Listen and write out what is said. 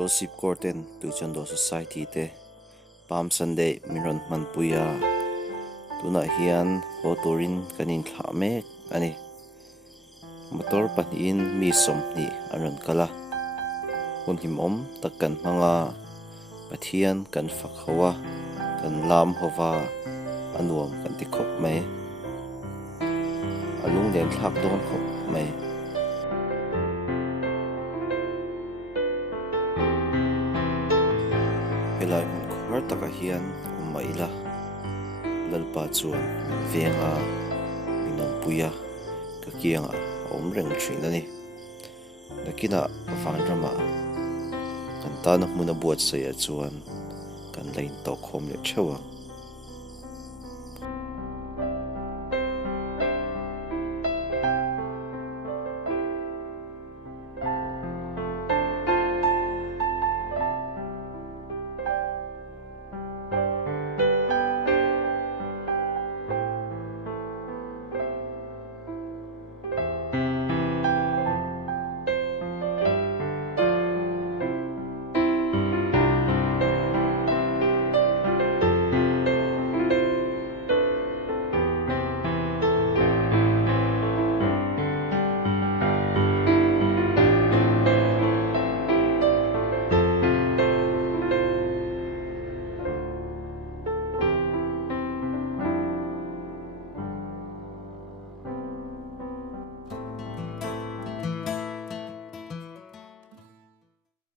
Kolasib Corps ten Tuichondo Society te Palm Sunday miron hmanpuia tuna hian hoturin kanin thla mek ani motor pahin mi som ni aron kala hunhim om takkan hmanga pathian kan fakhawa kan lam hova anuam kan ti khop mai alung len thlak don khop mai helai hun khwar taka hian maila lalpa chuan venga minom puia ka kianga om reng thin ani nakina vangrama kan ta na hmuna buat sai chuan kan lein to khom le thewa